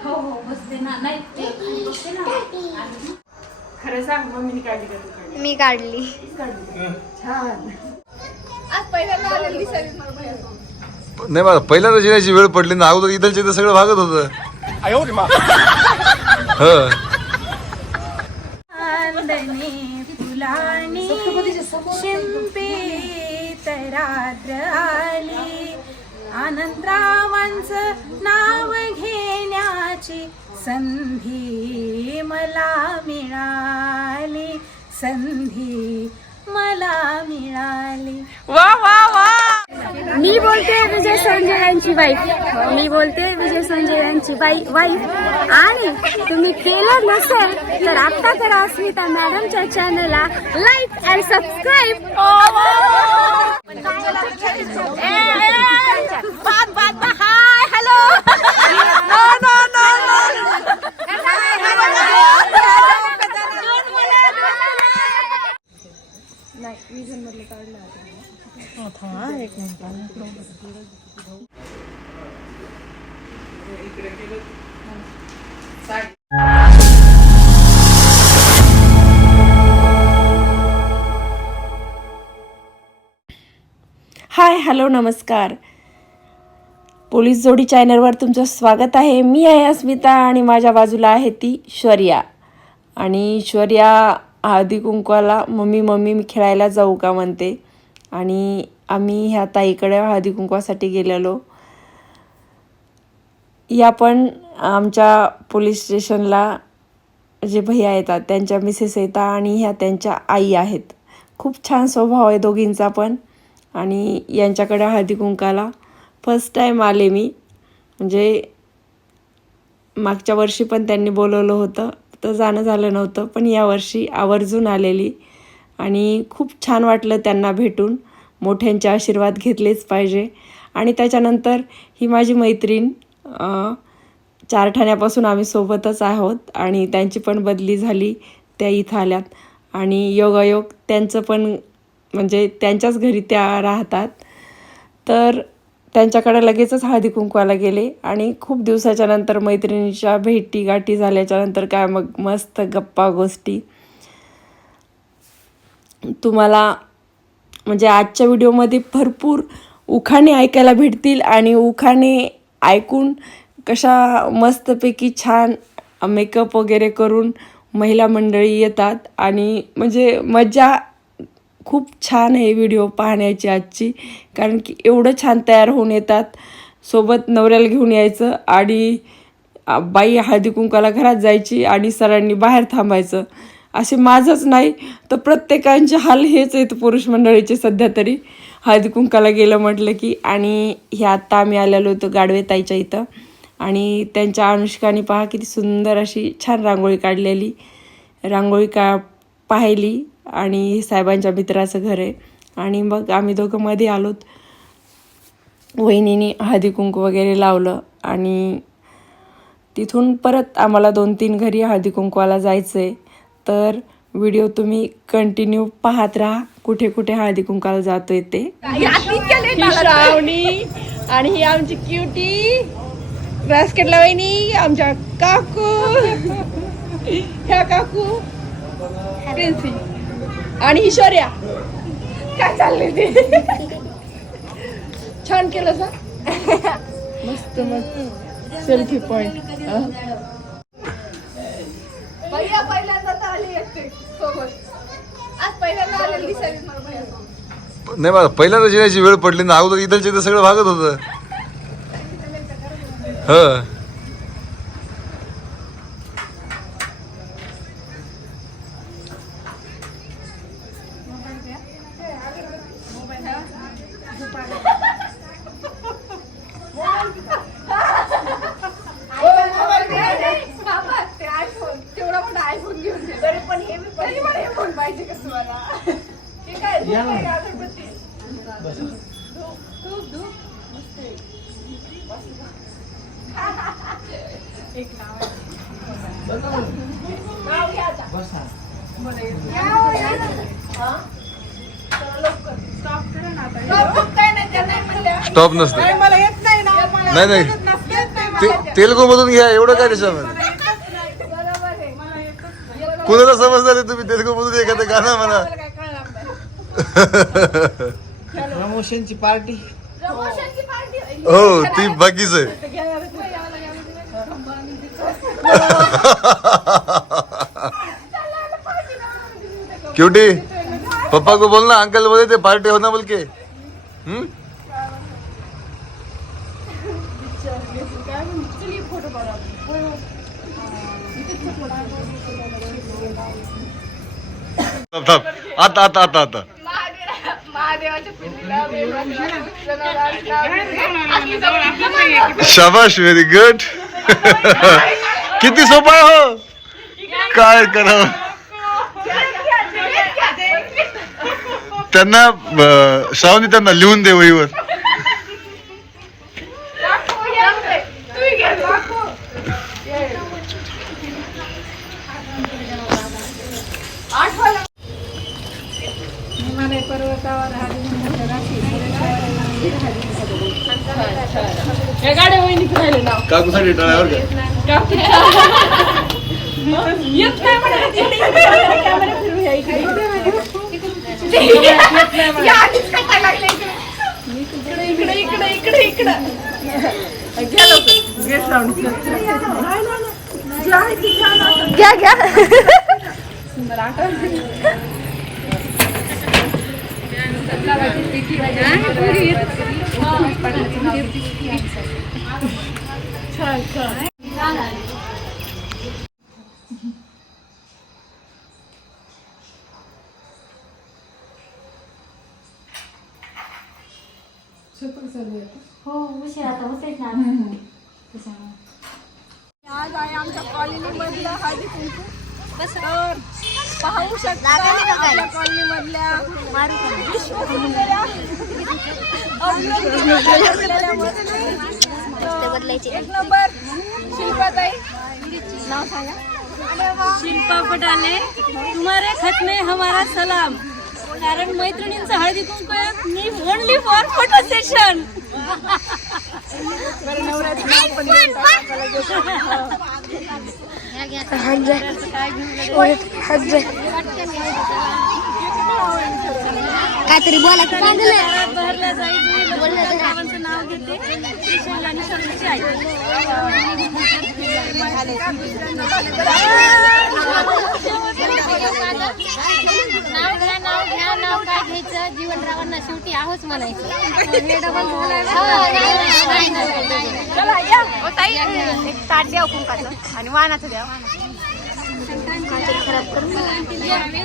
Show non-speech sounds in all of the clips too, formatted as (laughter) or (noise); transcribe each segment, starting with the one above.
हो हो बसते ना नाही ते बसते ना आणि खरं सांग मम्मीने काढली का तू काढली मी काढली छान आज पहिल्यांदा आलेली मला. नाही मला पहिल्यांदा जिण्याची वेळ पडली ना अगोदर इथलचे तर सगळं भागत होतं हं. चांदणे फुलानी शिंपी रात्र आली. आनंदरावांचं नाव घेण्याची संधी मला मिळाली. संधी मला मिळाली. वा वा वा! मी बोलते विजय संजय यांची वाईफ मी बोलते विजय संजय यांची बाई वाईफ आणि तुम्ही केलं नसेल तर आता करा अस्मिता मॅडमच्या चॅनलला like and subscribe hi hello hi hello नमस्कार. पोलीस जोडी चॅनलवर तुमचं स्वागत आहे. मी आहे अस्मिता आणि माझ्या बाजूला आहे ती शौर्या. आणि शौर्या हळदी कुंकवाला मम्मी मम्मी मी खेळायला जाऊ का म्हणते. आणि आम्ही ह्या ताईकडे हळदी कुंकवासाठी गेलेलो. या पण आमच्या पोलीस स्टेशनला जे भैया येतात त्यांच्या मिसेस येतात आणि ह्या त्यांच्या आई आहेत. खूप छान स्वभाव आहे दोघींचा पण. आणि यांच्याकडे हळदी कुंकाला फर्स्ट टाईम आले मी. म्हणजे मागच्या वर्षी पण त्यांनी बोलवलं होतं. तर जाणं झालं नव्हतं पण यावर्षी आवर्जून आलेली. आणि खूप छान वाटलं त्यांना भेटून. मोठ्यांचे आशीर्वाद घेतलेच पाहिजे. आणि त्याच्यानंतर ही माझी मैत्रीण चार ठाण्यापासून आम्ही सोबतच आहोत आणि त्यांची पण बदली झाली त्या इथं आल्यात. आणि योगायोग त्यांचं पण म्हणजे त्यांच्याच घरी त्या राहतात. तर त्यांच्याकडे लगेचच हळदी कुंकवाला गेले आणि खूप दिवसाच्या नंतर मैत्रिणीच्या भेटी गाठी झाल्याच्यानंतर काय मग मस्त गप्पा गोष्टी. तुम्हाला म्हणजे आजच्या व्हिडिओमध्ये भरपूर उखाणे ऐकायला भेटतील आणि उखाणे ऐकून कशा मस्तपैकी छान मेकअप वगैरे करून महिला मंडळी येतात. आणि म्हणजे मजा खूप छान आहे व्हिडिओ पाहण्याची आजची. कारण की एवढं छान तयार होऊन येतात. सोबत नवऱ्याला घेऊन यायचं आणि बाई हळदी कुंकाला घरात जायची आणि सरांनी बाहेर थांबायचं. असे माझंच नाही तर प्रत्येकांचे हाल हेच आहेत पुरुष मंडळीचे सध्या तरी. हळदी कुंकाला गेलं म्हटलं की आणि हे आत्ता आम्ही आलेलो होतो गाडवे ताईच्या इथं. आणि त्यांच्या अनुष्काने पहा किती सुंदर अशी छान रांगोळी काढलेली. रांगोळी का पाहिली आणि साहेबांच्या मित्राचं घर आहे. आणि मग आम्ही दोघं मध्ये आलोत. वहिनीने हळदी कुंकू वगैरे लावलं आणि तिथून परत आम्हाला दोन तीन घरी हळदी कुंकवाला जायचं आहे तर व्हिडिओ तुम्ही कंटिन्यू पाहत राहा. कुठे कुठे हळदी कुंकाला जातोय ते. श्रावणी आणि ही आमची क्युटी बास्केटला वहिनी आमच्या काकू. ह्या काकू. प्रिन्सी आणि ही शौर्या. काय चाललंय ते? छान केलं सा. मस्त मस्त. सेल्फी पॉइंट तर आली एकटी सोबत आज पहिल्यांदा आलेली दिसायली मला बाहेर. नाही मला पहिल्यांदा जिण्याची वेळ पडली ना अगोदर इथलचे तर सगळं भागत होतं हं. बाबा, ते iPhone, तेवढा मोठा iPhone घेऊन दे. तरी पण हे मी तरी मला हे फोन पाहिजे का तुम्हाला हे काय धूप आहे का अगरबत्ती? धूप, धूप, धूप. मस्त आहे. एक नाव आहे. नाव घ्या आता. या, या ना. Stop काय नाही त्या नाही म्हणल्या स्टॉप नसते. नाही ना. मला नाही ते- तेलगू मधून घ्या एवढं काय त्याच्यामध्ये कुणाला समजणार आहे तुम्ही तेलगू मधून एखादं गाणं म्हणा. (laughs) प्रमोशनची पार्टी. प्रमोशनची पार्टी? हो ती बाकीच आहे. (laughs) क्यूटी पप्पा को बोलना अंकल बोले थे पार्टी होना बोल के हम्म थांब, थांब. आता आता आता आता. शाबाश व्हेरी गुड (laughs) किती सोपा हो? काय करावं? त्यांना श्रावणी त्यांना लिहून दे वहीवर. काकूसाठी टाळ्यावर का? इकडे? इकडे इकडे इकडे घ्या घ्या हो उशीर आता होतेच ना त्याच्यामुळे आज आहे आमच्या हळदी कुंकू तर पाहू शकता आपल्या एक नंबर शिल्पाताई नाव सांगा शिल्पा पटाने तुम्हारे खत में हमारा सलाम कारण मैत्रिणींचं हळदी कुंकू मी ओनली फॉर फोटो सेशन आपल्याला काहीतरी बोला भरल्या जाईल नाव घेते आणि नाव घ्या नाव घ्या नाव काय घ्यायचं जीवनरावांना शेवटी आहोच म्हणायचं हे डबल एक ताट द्या कुंकाचं आणि वाणाचं द्या ताईला कळत नाही आपल्या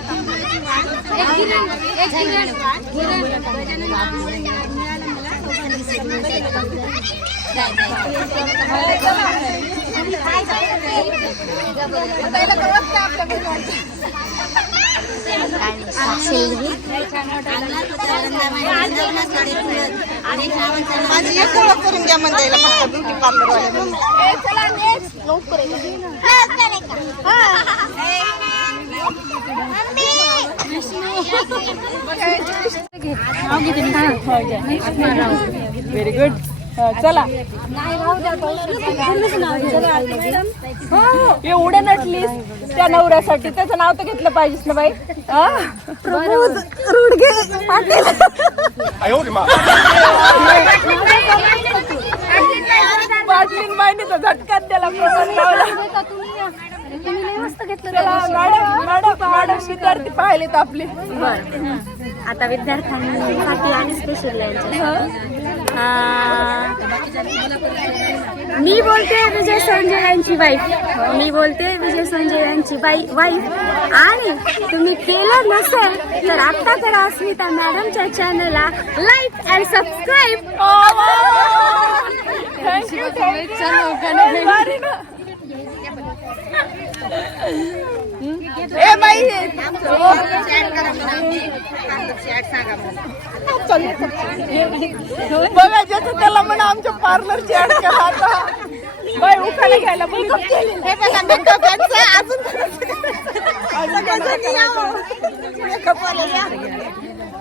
घरी माझी एक ओळख करून द्या म्हणता येईल फक्त ब्युटी पार्लर चला नेक्स्ट लवकर व्हेरी गुड चला. हो एवढं नटलीस त्या नवऱ्यासाठी. त्याचं नाव तर घेतलं पाहिजेस ना बाई. हा? रुडगे. पाटील पाटील बाईने झटक्यात त्याला प्रबोध लावला त्याला मॅडम मॅडम मॅडम विद्यार्थी पाहिलेत आपले. आता विद्यार्थ्यांसाठी आणि स्पेशल मी बोलते विजय संजय यांची वाईफ मी बोलते विजय संजय यांची बाई वाईफ आणि तुम्ही केलं नसेल तर आत्ता करा अस्मिता मॅडमच्या चॅनलला लाईक अँड सबस्क्राईब ए बाई बघा ज्याचं त्याला म्हणा आमच्या पार्लरची ऍड करा आता. बाय उखाणे घ्यायला हे बघा मेकअप यांचा अजून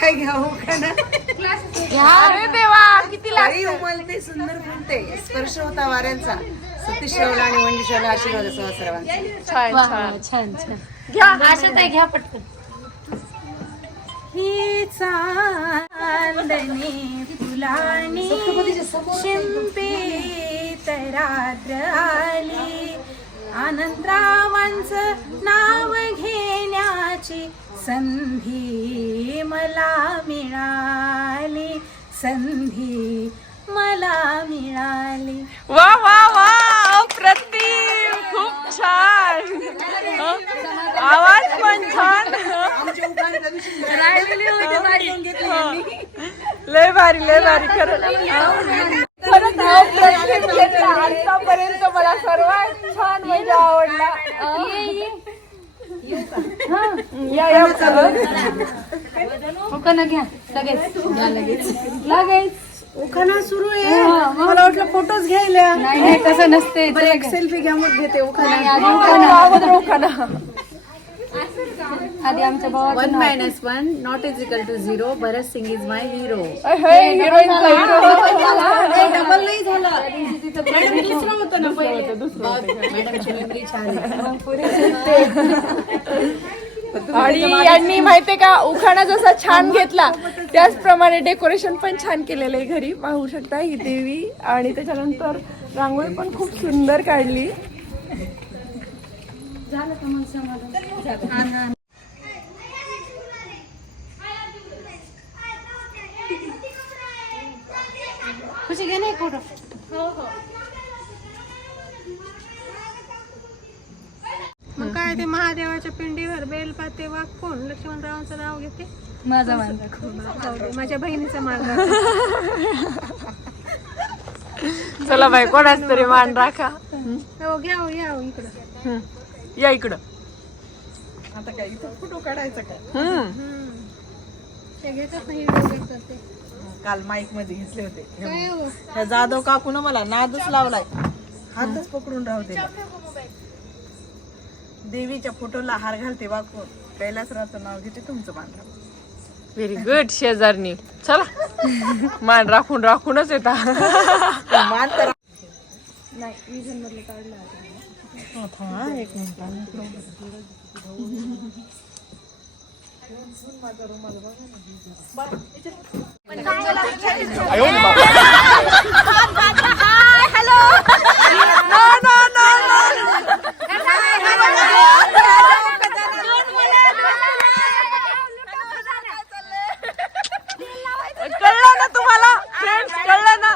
त्या घेतात अरे देवा किती उमलते सुंदर फुलते. स्पर्श होता वाऱ्यांचा. सतीश रावला आणि वंदिशाला आशीर्वाद असावा सर्वांचा. छान छान वा, छान. छान घ्या आशा ताई घ्या पटकन. ही चांदणी फुलानी शिंपीत रात्र आली. आनंदरावांचं नाव घेण्याची संधी मला मिळाली संधी मला मिळाली. वा वा वा अप्रतिम खूप छान. आवाज पण छान. लय भारी लय भारी खरं खरंच अप्रतिम घेतला आतापर्यंत मला सर्वात छान म्हणजे आवडला घ्या लगेच लगेच उखाणा सुरू आहे मला वाटलं फोटोज घ्यायला नाही नाही, तसं नसते एक सेल्फी घ्या मग घेते उखाणा अगोदर उखाणा आधी आमच्या one minus one not is equal to zero Bharat Singh is my hero double नाही झालं दुसरं होतं ना आहे आणि यांनी माहितीये का उखाणा जसा छान घेतला त्याचप्रमाणे डेकोरेशन पण छान केलेलं आहे घरी. पाहू शकता ही देवी. आणि त्याच्यानंतर रांगोळी पण खूप सुंदर काढली. खुशी घे नाही फोटो. हो हो ते महादेवाच्या पिंडीवर बेलपाते वाकून लक्ष्मणरावांचं नाव घेते. माझा माझा जाऊ दे, माझ्या बहिणीचा मार्ग. चला बाई कोणाच तरी मान राखा. हो घ्या हो या हो इकडं. या इकडं. ते घेतात ना हिरो घेतात ते. काल माईकमध्ये घेतले होते. काय हो? त्या जाधव काकून मला नादच लावलाय. हातच पकडून राहते देवीच्या फोटोला हार घालते वाकून कैलासरावचं नाव घेते तुमचं मान राखून. व्हेरी गुड शेजारनी चला मान राखून राखूनच येता मान तर हा, एक मिनिट कळलं ना तुम्हाला फ्रेंड्स कळलं ना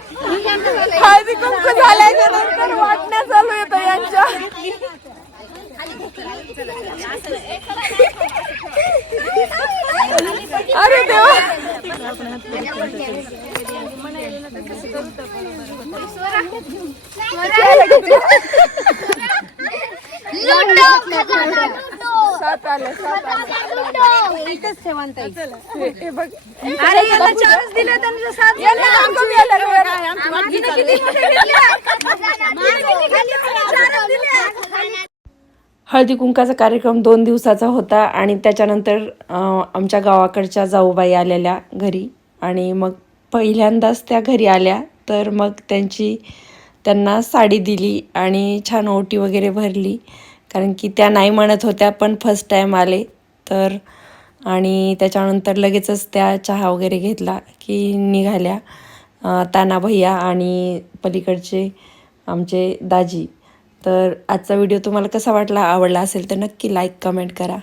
हळदी कुंकू झाल्याच्यानंतर वाटण्या चालू येतं यांच्या अरे देवा सात आले सात आले हे- हे बघ यांना दाखव याला वर. हळदी कुंकाचा कार्यक्रम दोन दिवसाचा होता आणि त्याच्यानंतर आमच्या गावाकडच्या जाऊबाई आलेल्या घरी आणि मग पहिल्यांदाच त्या घरी आल्या तर मग त्यांची त्यांना साडी दिली आणि छान ओटी वगैरे भरली. कारण की त्या नाही म्हणत होत्या पण फर्स्ट टाईम आले. तर आणि त्याच्यानंतर लगेचच त्या चहा वगैरे घेतला की निघाल्या. ताना भैया आणि पलीकडचे आमचे दाजी. तर आजचा व्हिडिओ तुम्हाला कसा वाटला आवडला असेल तर नक्की लाईक कमेंट करा.